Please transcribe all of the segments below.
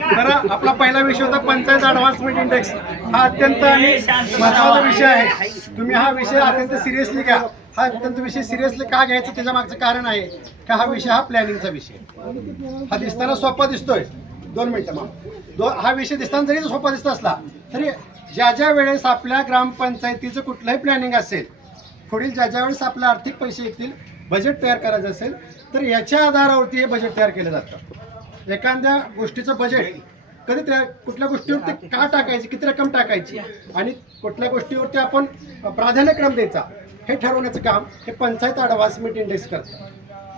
तर आपला पहिला विषय होता पंचायत ॲडव्हान्समेंट इंडेक्स. हा अत्यंत आणि महत्त्वाचा विषय आहे. तुम्ही हा विषय अत्यंत सिरियसली घ्या. हा अत्यंत विषय सिरियसली का घ्यायचं त्याच्या मागचं कारण आहे का हा विषय हा प्लॅनिंगचा विषय. हा दिसताना सोपा दिसतोय. 2 मिनिटं मग हा विषय दिसताना जरी सोपा दिसत असला तरी ज्या ज्या वेळेस आपल्या ग्रामपंचायतीचं कुठलंही प्लॅनिंग असेल, पुढील ज्या वेळेस आपले आर्थिक पैसे येतील, बजेट तयार करायचं असेल तर याच्या आधारावरती हे बजेट तयार केलं जातं. एखाद्या गोष्टीचं बजेट कधी त्या कुठल्या गोष्टीवरती का टाकायची, किती रक्कम टाकायची आणि कुठल्या गोष्टीवरती आपण प्राधान्यक्रम द्यायचा हे ठरवण्याचं काम हे पंचायत ॲडव्हान्समेंट इंडेक्स करतं.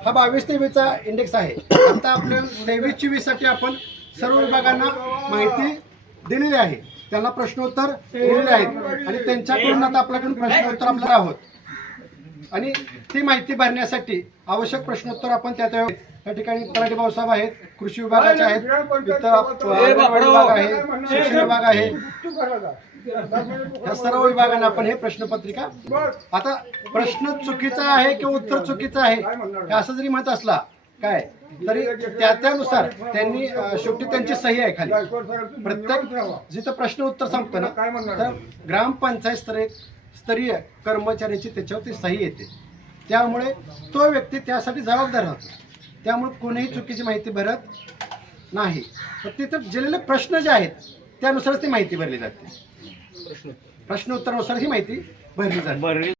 हा 22-23चा इंडेक्स आहे. आता आपल्या 23-24 साठी आपण सर्व विभागांना माहिती दिलेली आहे, त्यांना प्रश्नोत्तर दिलेले आहेत आणि त्यांच्याकडून आता आपल्याकडून प्रश्नोत्तर आपल्याला आहोत आणि ती माहिती भरण्यासाठी आवश्यक प्रश्नोत्तर आपण त्या ठिकाणी तलाठी भाऊसाहेब आहेत, कृषी विभागाचे आहेत, विभाग आहे, शिक्षण विभाग आहे, या सर्व विभागांना आपण हे प्रश्नपत्रिका. आता प्रश्न चुकीचा आहे किंवा उत्तर चुकीचं आहे असं जरी म्हणत असला काय तरी त्यानुसार त्यांनी शेवटी त्यांची सही आहे खाली. प्रत्येक जिथं प्रश्न उत्तर संपतं ना तर ग्रामपंचायत स्तरीय कर्मचाऱ्याची त्याच्यावरती सही येते. त्यामुळे तो व्यक्ती त्यासाठी जबाबदार राहतो. त्यामुळे कोणीही चुकीची माहिती भरत नाही. तर तिथं दिलेले प्रश्न जे आहेत त्यानुसारच ती माहिती भरली जाते. प्रश्न उत्तरानुसार ही माहिती भरली जाते.